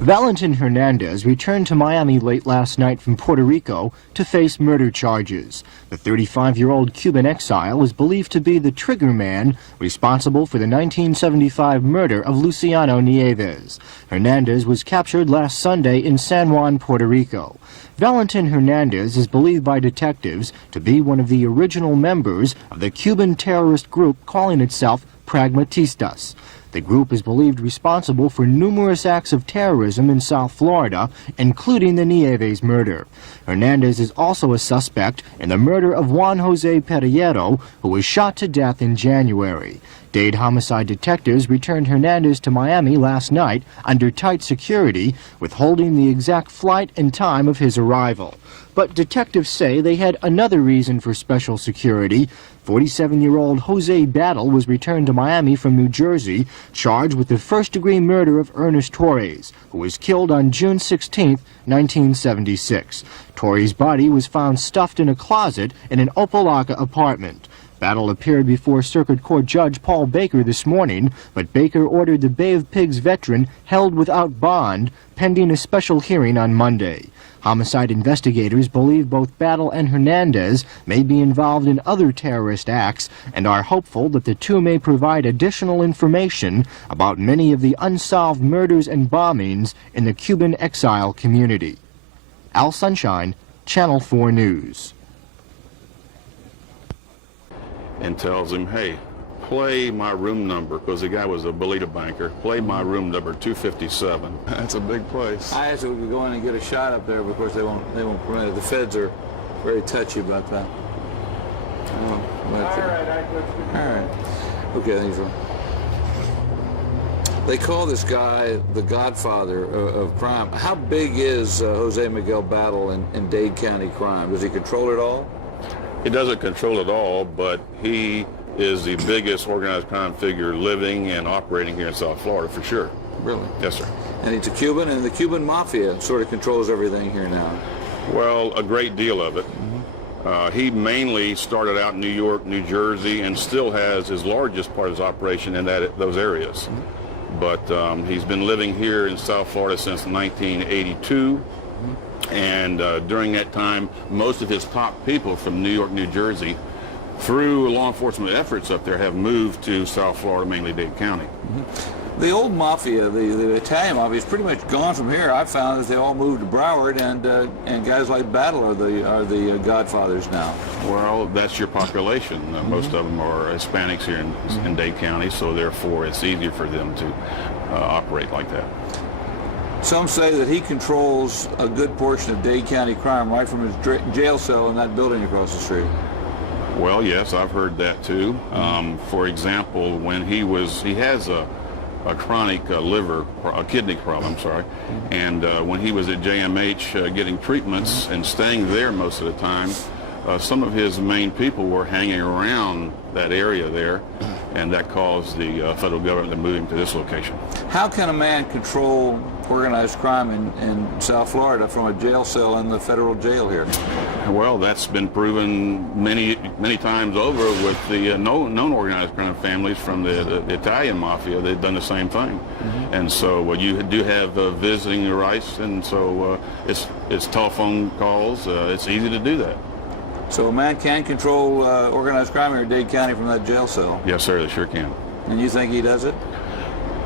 Valentin Hernandez returned to Miami late last night from Puerto Rico to face murder charges. The 35-year-old Cuban exile is believed to be the trigger man responsible for the 1975 murder of Luciano Nieves. Hernandez was captured last Sunday in San Juan, Puerto Rico. Valentin Hernandez is believed by detectives to be one of the original members of the Cuban terrorist group calling itself Pragmatistas. The group is believed responsible for numerous acts of terrorism in South Florida, including the Nieves murder. Hernandez is also a suspect in the murder of Juan Jose Perillero, who was shot to death in January. Dade homicide detectives returned Hernandez to Miami last night under tight security, withholding the exact flight and time of his arrival. But detectives say they had another reason for special security. 47-year-old Jose Battle was returned to Miami from New Jersey, charged with the first-degree murder of Ernest Torres, who was killed on June 16, 1976. Torres' body was found stuffed in a closet in an Opelika apartment. Battle appeared before Circuit Court Judge Paul Baker this morning, but Baker ordered the Bay of Pigs veteran held without bond, pending a special hearing on Monday. Homicide investigators believe both Battle and Hernandez may be involved in other terrorist acts and are hopeful that the two may provide additional information about many of the unsolved murders and bombings in the Cuban exile community. Al Sunshine, Channel 4 News. And tells him, hey, play my room number, because the guy was a Bolita banker. Play my room number 257. That's a big place. I asked if we could go in and get a shot up there, but of course they won't permit it. The feds are very touchy about that. All right. All right. Okay, thanks. They call this guy the godfather of crime. How big is Jose Miguel Battle in Dade County crime? Does he control it all? He doesn't control it all, but he is the biggest organized crime figure living and operating here in South Florida, for sure. Really? Yes, sir. And he's a Cuban, and the Cuban mafia sort of controls everything here now. Well, a great deal of it. He mainly started out in New York, New Jersey, and still has his largest part of his operation in those areas. But he's been living here in South Florida since 1982. And during that time, most of his top people from New York, New Jersey, through law enforcement efforts up there, have moved to South Florida, mainly Dade County. The old mafia, the Italian mafia, is pretty much gone from here. I've found that they all moved to Broward, and guys like Battle are the godfathers now. Well, that's your population. Most of them are Hispanics here in Dade County, so therefore it's easier for them to operate like that. Some say that he controls a good portion of Dade County crime right from his jail cell in that building across the street. Well, yes, I've heard that too. For example, when he has a chronic kidney problem, and when he was at JMH getting treatments and staying there most of the time, some of his main people were hanging around that area there, and that caused the federal government to move him to this location. How can a man control organized crime in South Florida from a jail cell in the federal jail here? Well, that's been proven many times over with the known organized crime families from the Italian mafia. They've done the same thing. And so you do have visiting rights, and so it's telephone calls. It's easy to do that. So a man can control organized crime here in Dade County from that jail cell? Yes, sir, they sure can. And you think he does it?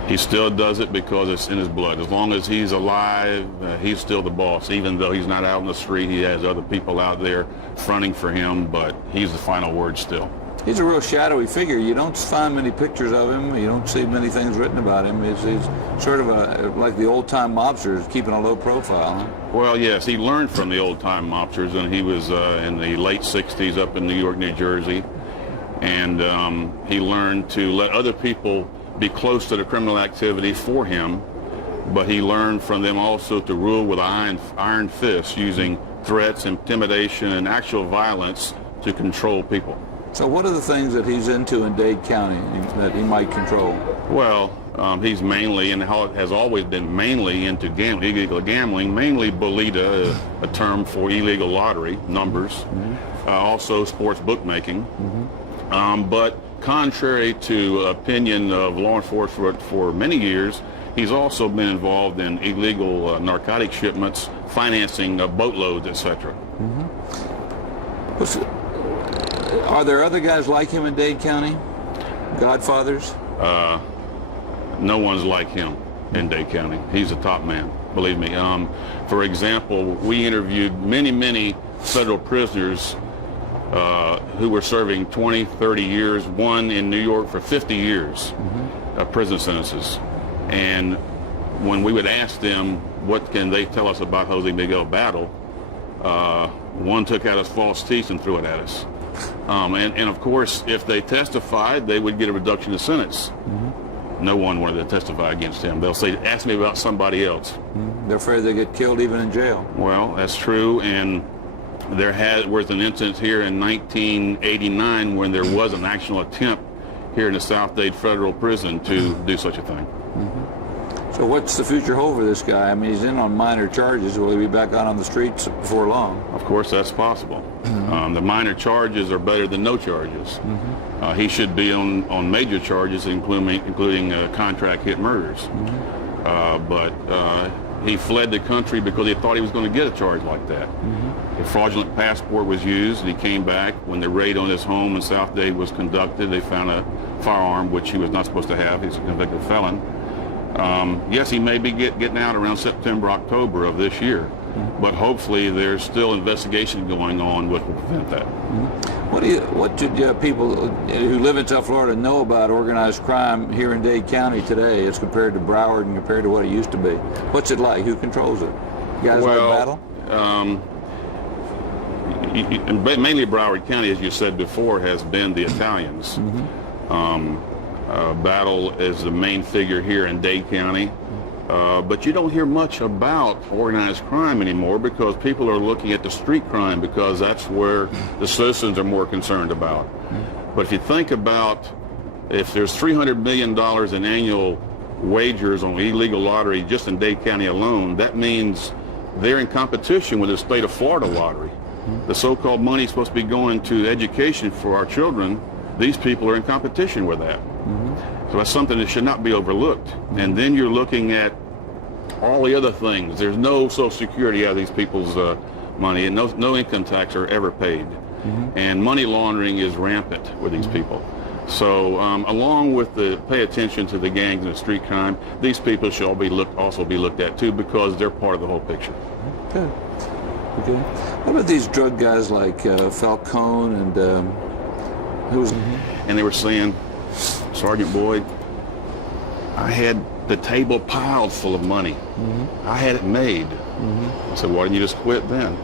He still does it because it's in his blood. As long as he's alive, he's still the boss. Even though he's not out in the street, he has other people out there fronting for him, but he's the final word still. He's a real shadowy figure. You don't find many pictures of him. You don't see many things written about him. He's sort of like the old-time mobsters, keeping a low profile. Huh? Well, yes, he learned from the old-time mobsters, and he was in the late 60s up in New York, New Jersey, and he learned to let other people be close to the criminal activity for him, but he learned from them also to rule with iron fists, using threats, intimidation, and actual violence to control people. So what are the things that he's into in Dade County that he might control? Well, he's mainly, and has always been mainly, into gambling, illegal gambling, mainly Bolita, a term for illegal lottery, numbers, also sports bookmaking. But contrary to opinion of law enforcement for many years, He's also been involved in illegal narcotic shipments, financing boatloads, etc. Are there other guys like him in Dade County? Godfathers? No one's like him in Dade County. He's a top man, believe me. For example, we interviewed many federal prisoners who were serving 20, 30 years, one in New York for 50 years, prison sentences. And when we would ask them, what can they tell us about Jose Miguel Battle, one took out his false teeth and threw it at us. And of course, if they testified, they would get a reduction in sentence. No one wanted to testify against him. They'll say, ask me about somebody else. They're afraid they get killed even in jail. Well, that's true, and there was an incident here in 1989 when there was an actual attempt here in the South Dade Federal Prison to do such a thing. So what's the future hold for this guy? I mean, he's in on minor charges. Will he be back out on the streets before long? Of course, that's possible. The minor charges are better than no charges. He should be on major charges, including contract hit murders. But he fled the country because he thought he was going to get a charge like that. A fraudulent passport was used. He came back. When the raid on his home in South Dade was conducted, they found a firearm, which he was not supposed to have. He's a convicted felon. Yes, he may be getting out around September, October of this year, but hopefully there's still investigation going on which will prevent that. What should people who live in South Florida know about organized crime here in Dade County today as compared to Broward and compared to what it used to be? What's it like? Who controls it? Guys like Battle? Mainly Broward County, as you said before, has been the Italians. Battle is the main figure here in Dade County, but you don't hear much about organized crime anymore because people are looking at the street crime because that's where the citizens are more concerned about. But if you think about if there's $300 million in annual wagers on illegal lottery just in Dade County alone, that means they're in competition with the state of Florida lottery. The so-called money supposed to be going to education for our children. These people are in competition with that. So that's something that should not be overlooked. And then you're looking at all the other things. There's no Social Security out of these people's money, and no income tax are ever paid. And money laundering is rampant with these people. So along with the pay attention to the gangs and the street crime, these people should also be looked at too because they're part of the whole picture. Good. Okay. What about these drug guys like Falcone and who's? And they were saying, Sergeant Boyd, I had the table piled full of money. I had it made. I said, why didn't you just quit then?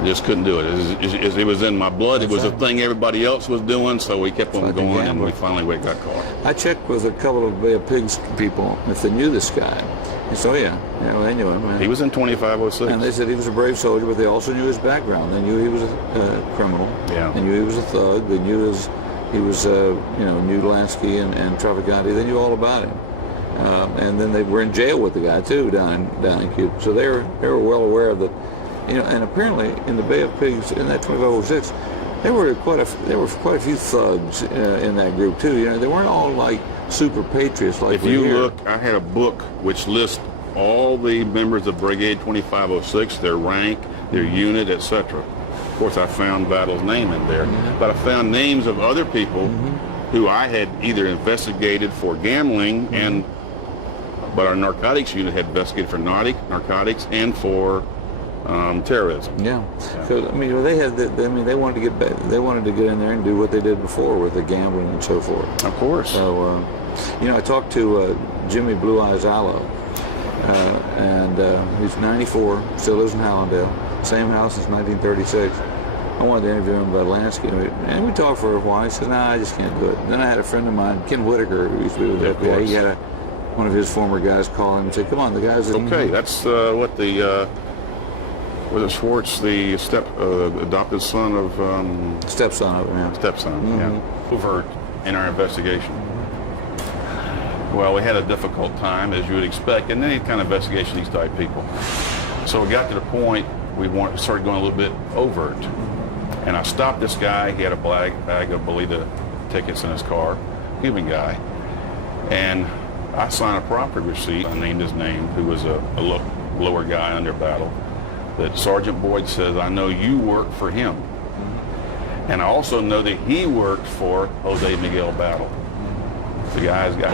I just couldn't do it. It was in my blood. It was a thing everybody else was doing, so we kept on going, and we finally got caught. I checked with a couple of Bay of Pigs people if they knew this guy. They said, oh yeah, well, they knew him. He was in 2506. And they said he was a brave soldier, but they also knew his background. They knew he was a criminal. Yeah. They knew he was a thug. They knew he was knew Lansky and Traficante. They knew all about him. And then they were in jail with the guy too down in Cuba. So they were well aware of the, and apparently in the Bay of Pigs in that 2506, there were quite a few thugs in that group too. They weren't all like super patriots like if you look, I had a book which lists all the members of Brigade 2506, their rank, their unit, etc. Of course, I found Battle's name in there, but I found names of other people who I had either investigated for gambling but our narcotics unit had investigated for narcotics and for terrorism. Yeah. So they wanted to get back. They wanted to get in there and do what they did before with the gambling and so forth. Of course. So, I talked to Jimmy Blue Eyes Allo, and he's 94, still lives in Hallandale, same house since 1936. I wanted to interview him about Lansky, and we talked for a while. He said, "Nah, I just can't do it." Then I had a friend of mine, Ken Whitaker, who used to be with the FBI. He had one of his former guys call him and say, "Come on, the guys." Okay, that's what the. Was it Schwartz, the adopted son of... Stepson of it, yeah. Stepson, yeah. Overt in our investigation. Well, we had a difficult time, as you would expect, in any kind of investigation, these type people. So we got to the point we started going a little bit overt. And I stopped this guy. He had a bag of Bolita tickets in his car, Cuban guy. And I signed a property receipt. I named his name, who was a lower guy under battle. That Sergeant Boyd says, I know you work for him. And I also know that he worked for Jose Miguel Battle. The guy's got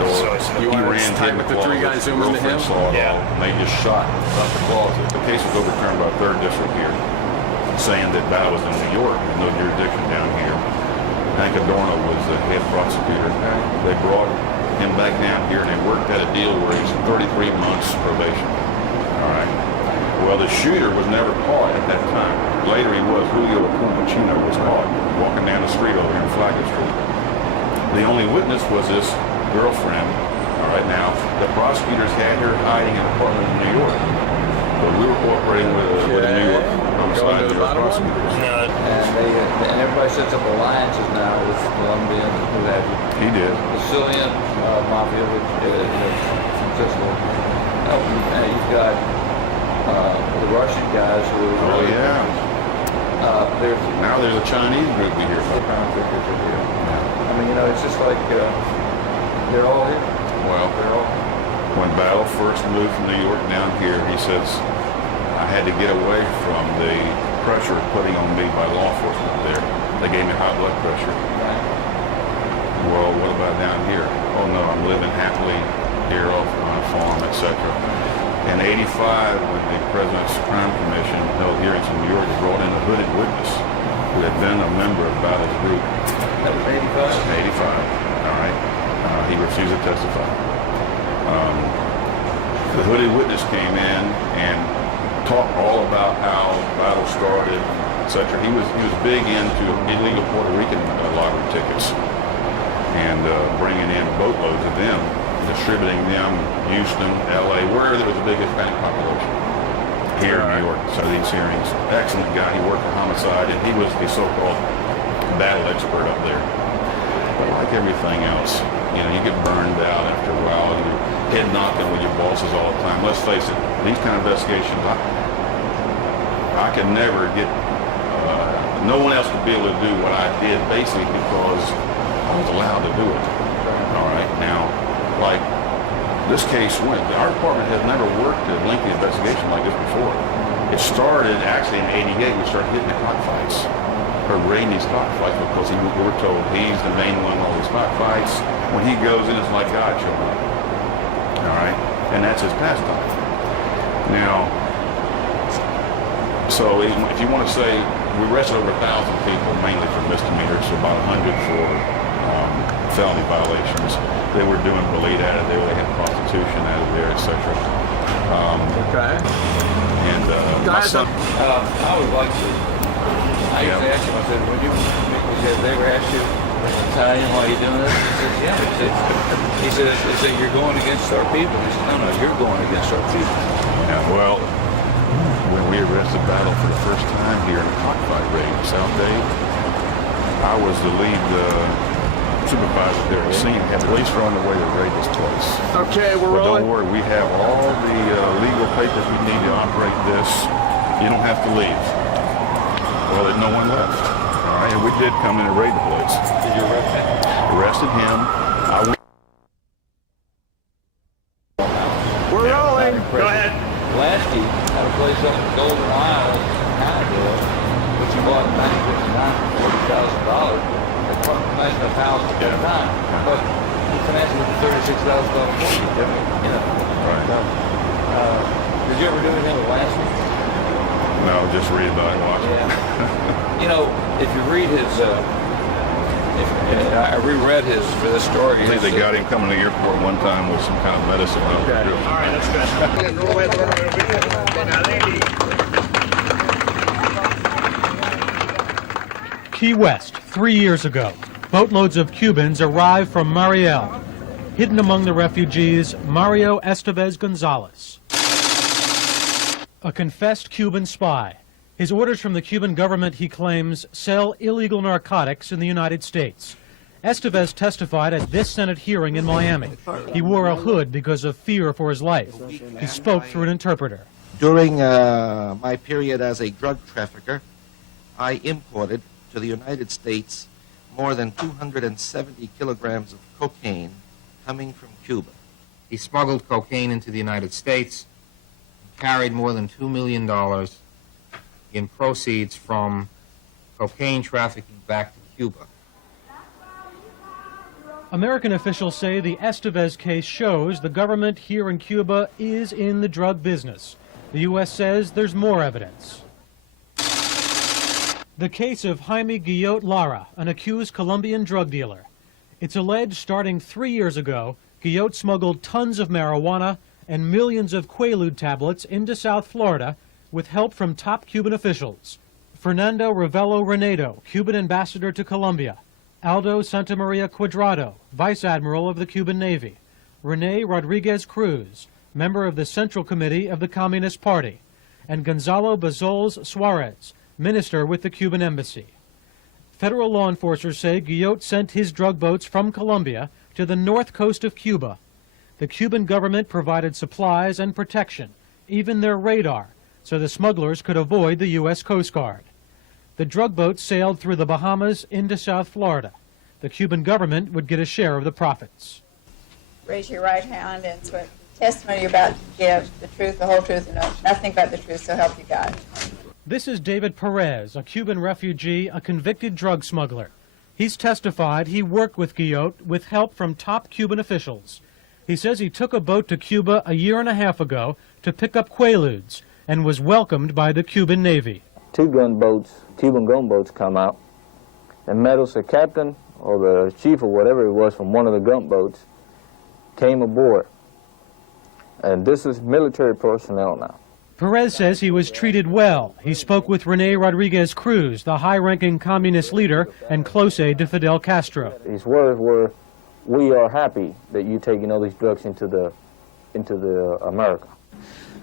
You ran time with the three guys who moved to him? Yeah. And they just shot out the closet. The case was overturned by a 3rd district here, saying that Battle was in New York, no jurisdiction down here. Hank Adorno was the head prosecutor. They brought him back down here, and they worked out a deal where he's 33 months probation. All right. Well, the shooter was never caught at that time. Later he was. Julio Pumpachino was caught walking down the street over here in Flagler Street. The only witness was this girlfriend. All right, now, the prosecutors had her hiding in an apartment in New York. But we were cooperating with the New York homicide prosecutors. And everybody sets up alliances now with Colombia and who have you. He did. The Sicilian mafia, which is from Sicily. You've got the Russian guys who are Oh, really yeah. now There's a Chinese group we hear the from. crown figures are here. I mean, it's just like they're all here. Well, They're all. when Battle first moved from New York down here, he says, I had to get away from the pressure putting on me by law enforcement there. They gave me high blood pressure. Right. Well, what about down here? Oh no, I'm living happily here off on a farm, etc. In '85, when the President's Crime Commission held hearings in New York, they brought in a hooded witness who had been a member of Battle's group. That was 85? 85, all right. He refused to testify. The hooded witness came in and talked all about how Battle started, etc. He was big into illegal Puerto Rican lottery tickets and bringing in boatloads of them, distributing them, Houston, LA, where there was the biggest Hispanic population. Here in New York, so these hearings. Excellent guy. He worked for homicide, and he was the so-called battle expert up there. But like everything else, you get burned out after a while. You're head knocking with your bosses all the time. Let's face it, these kind of investigations, I could never get, no one else would be able to do what I did, basically because I was allowed to do it. All right, now, like this case went, our department has never worked a lengthy investigation like this before. It started actually in '88. We started hitting the cockfights, or raiding these cockfights because we were told he's the main one in all these cockfights. When he goes in, it's like God showing up. All right, and that's his pastime. Now, so if you want to say we arrested over 1,000 people, mainly for misdemeanors, so about 100 for felony violations. They were doing Bolide out of there. They had prostitution out of there, etc. Okay. And my Guys, son, I would like to. I usually ask him, I said, would you, because they ever asked you, Italian, why are you doing this? He says, yeah. He said, you're going against our people. He said, no, you're going against our people. yeah, well, when we arrested Battle for the first time here in a cockfight raid in South Dade, I was the lead supervisor there at the scene. Had police were on the way to raid this place. Okay, we're But rolling. don't worry, we have all the legal papers we need to operate this. You don't have to leave. Well, there's no one left. All right, and we did come in and raid the place. Did you arrest him? Arrested him. I went. We're rolling. Go ahead. Lasky had a place up in Golden Isle, Canada, which he bought in 1959 for $40,000. Imagine a house at that time, but he financed it with a $36,000 mortgage. Right. Did you ever do anything with Lasky? No, just read about it, watch it. If you read his, I reread his for this story. I think they got him coming to the airport one time with some kind of medicine. Okay. All right, that's good. Key West, 3 years ago. Boatloads of Cubans arrived from Mariel. Hidden among the refugees, Mario Estevez Gonzalez, a confessed Cuban spy. His orders from the Cuban government, he claims, sell illegal narcotics in the United States. Estevez testified at this Senate hearing in Miami. He wore a hood because of fear for his life. He spoke through an interpreter. During my period as a drug trafficker, I imported to the United States more than 270 kilograms of cocaine coming from Cuba. He smuggled cocaine into the United States, carried more than $2 million in proceeds from cocaine trafficking back to Cuba. American officials say the Estevez case shows the government here in Cuba is in the drug business. The U.S. says there's more evidence. The case of Jaime Guillot Lara, an accused Colombian drug dealer. It's alleged starting 3 years ago, Guillot smuggled tons of marijuana and millions of Quaalude tablets into South Florida with help from top Cuban officials. Fernando Ravello Renedo, Cuban ambassador to Colombia. Aldo Santamaria Cuadrado, Vice Admiral of the Cuban Navy. Rene Rodriguez Cruz, member of the Central Committee of the Communist Party. And Gonzalo Bazols Suarez, minister with the Cuban Embassy. Federal law enforcers say Guillot sent his drug boats from Colombia to the north coast of Cuba. The Cuban government provided supplies and protection, even their radar, so the smugglers could avoid the U.S. Coast Guard. The drug boats sailed through the Bahamas into South Florida. The Cuban government would get a share of the profits. Raise your right hand and swear testimony you're about to give, the truth, the whole truth, and nothing but the truth, so help you God. This is David Perez, a Cuban refugee, a convicted drug smuggler. He's testified he worked with Guillot with help from top Cuban officials. He says he took a boat to Cuba a year and a half ago to pick up Quaaludes and was welcomed by the Cuban Navy. Two gunboats, Cuban gunboats come out, and met us, a captain or the chief or whatever it was from one of the gunboats came aboard. And this is military personnel now. Perez says he was treated well. He spoke with Rene Rodriguez Cruz, the high-ranking communist leader and close aide to Fidel Castro. His words were, "We are happy that you're taking all these drugs into the America."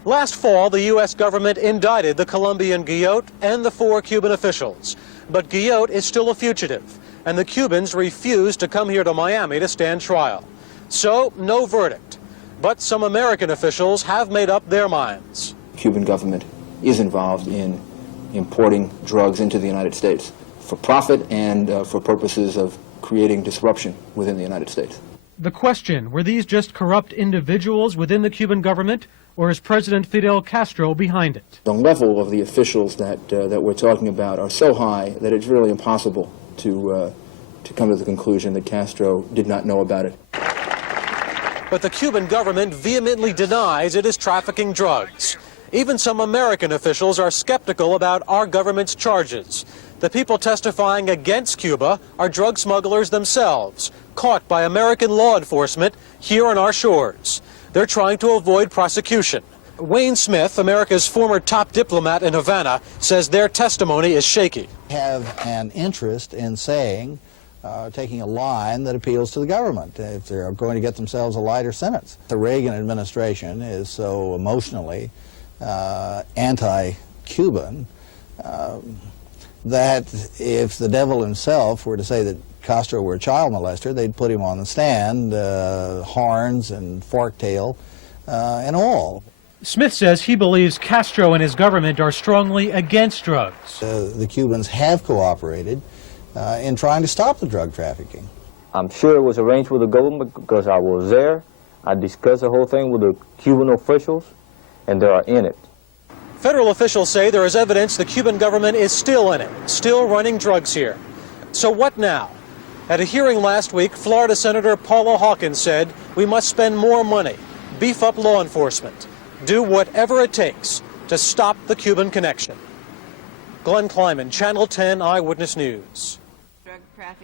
Last fall, the U.S. government indicted the Colombian Guillot and the 4 Cuban officials. But Guillot is still a fugitive, and the Cubans refused to come here to Miami to stand trial. So, no verdict. But some American officials have made up their minds. The Cuban government is involved in importing drugs into the United States for profit and for purposes of creating disruption within the United States. The question, were these just corrupt individuals within the Cuban government, or is President Fidel Castro behind it? The level of the officials that we're talking about are so high that it's really impossible to come to the conclusion that Castro did not know about it. But the Cuban government vehemently denies it is trafficking drugs. Even some American officials are skeptical about our government's charges. The people testifying against Cuba are drug smugglers themselves, caught by American law enforcement here on our shores. They're trying to avoid prosecution. Wayne Smith, America's former top diplomat in Havana, says their testimony is shaky. Have an interest in saying, taking a line that appeals to the government if they're going to get themselves a lighter sentence. The Reagan administration is so emotionally anti-Cuban that if the devil himself were to say that Castro were a child molester, they'd put him on the stand, horns and fork tail and all. Smith says he believes Castro and his government are strongly against drugs. The Cubans have cooperated in trying to stop the drug trafficking. I'm sure it was arranged with the government because I was there. I discussed the whole thing with the Cuban officials, and they are in it. Federal officials say there is evidence the Cuban government is still in it, still running drugs here. So what now? At a hearing last week, Florida Senator Paula Hawkins said we must spend more money, beef up law enforcement, do whatever it takes to stop the Cuban connection. Glenn Kleiman, Channel 10 Eyewitness News.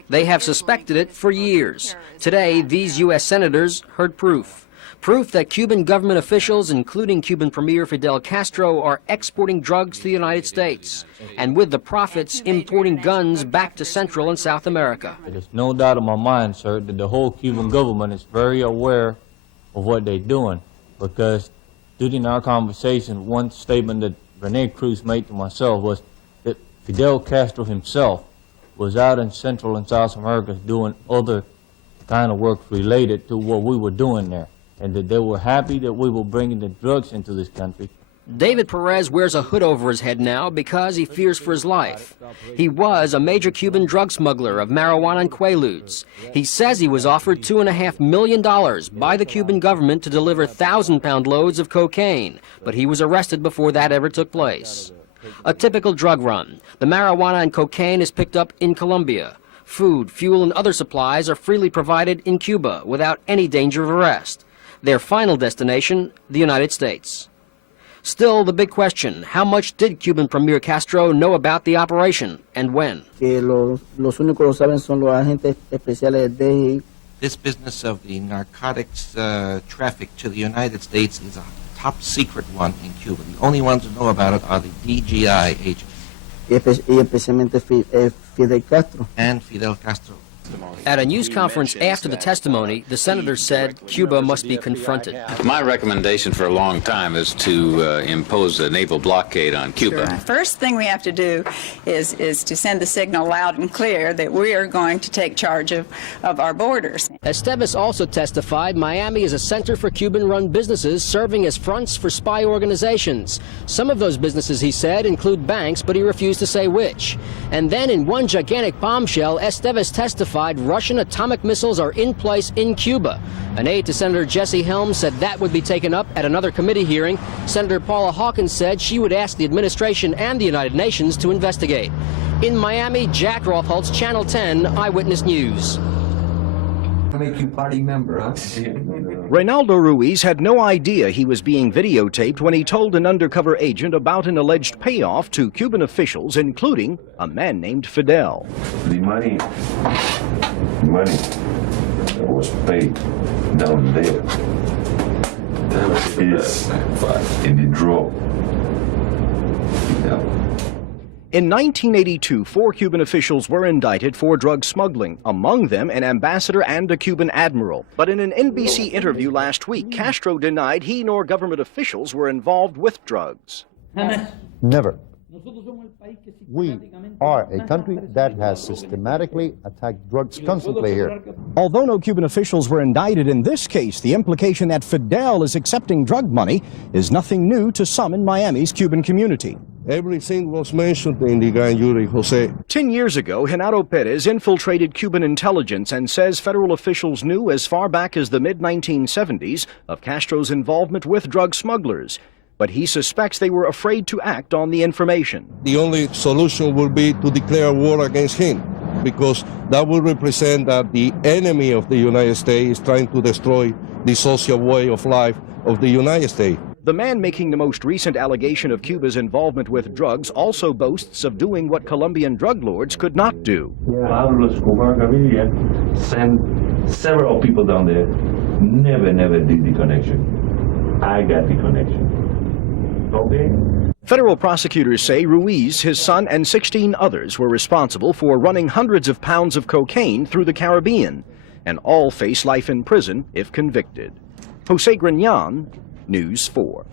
They have suspected it for years. Today, these U.S. senators heard proof. Proof that Cuban government officials, including Cuban Premier Fidel Castro, are exporting drugs to the United States, and with the profits, importing guns back to Central and South America. There's no doubt in my mind, sir, that the whole Cuban government is very aware of what they're doing, because during our conversation, one statement that Rene Cruz made to myself was that Fidel Castro himself was out in Central and South America doing other kind of work related to what we were doing there, and that they were happy that we were bringing the drugs into this country David Perez wears a hood over his head now because he fears for his life. He was a major Cuban drug smuggler of marijuana and quaaludes. He says he was offered $2.5 million by the Cuban government to deliver 1,000-pound loads of cocaine, but he was arrested before that ever took place. A typical drug run. The marijuana and cocaine is picked up in Colombia. Food, fuel, and other supplies are freely provided in Cuba without any danger of arrest. Their final destination, the United States. Still, the big question, how much did Cuban Premier Castro know about the operation and when? Los únicos lo saben son los agentes especiales del DGI. This business of the narcotics traffic to the United States is a top secret one in Cuba. The only ones who know about it are the DGI agents. Y especialmente Fidel Castro. And Fidel Castro. At a news conference after the testimony, the senator said Cuba must be confronted. My recommendation for a long time is to impose a naval blockade on Cuba. Sure. First thing we have to do is to send the signal loud and clear that we are going to take charge of our borders. Estevez also testified Miami is a center for Cuban-run businesses serving as fronts for spy organizations. Some of those businesses, he said, include banks, but he refused to say which. And then in one gigantic bombshell, Estevez testified Russian atomic missiles are in place in Cuba. An aide to Senator Jesse Helms said that would be taken up at another committee hearing. Senator Paula Hawkins said she would ask the administration and the United Nations to investigate. In Miami, Jack Rothholtz, Channel 10 Eyewitness News. Make you party member, huh? Reynaldo Ruiz had no idea he was being videotaped when he told an undercover agent about an alleged payoff to Cuban officials, including a man named Fidel. The money that was paid down there is in the draw. In 1982, 4 Cuban officials were indicted for drug smuggling, among them an ambassador and a Cuban admiral. But in an NBC interview last week, Castro denied he nor government officials were involved with drugs. Never. We are a country that has systematically attacked drugs constantly here. Although no Cuban officials were indicted in this case, the implication that Fidel is accepting drug money is nothing new to some in Miami's Cuban community. Everything was mentioned in the grand jury, Jose. 10 years ago, Genaro Perez infiltrated Cuban intelligence and says federal officials knew as far back as the mid-1970s of Castro's involvement with drug smugglers. But he suspects they were afraid to act on the information. The only solution will be to declare war against him, because that would represent that the enemy of the United States is trying to destroy the social way of life of the United States. The man making the most recent allegation of Cuba's involvement with drugs also boasts of doing what Colombian drug lords could not do. Pablo Escobar Gaviria sent several people down there, never did the connection. I got the connection. Okay. Federal prosecutors say Ruiz, his son, and 16 others were responsible for running hundreds of pounds of cocaine through the Caribbean, and all face life in prison if convicted. Jose Grignon, News 4.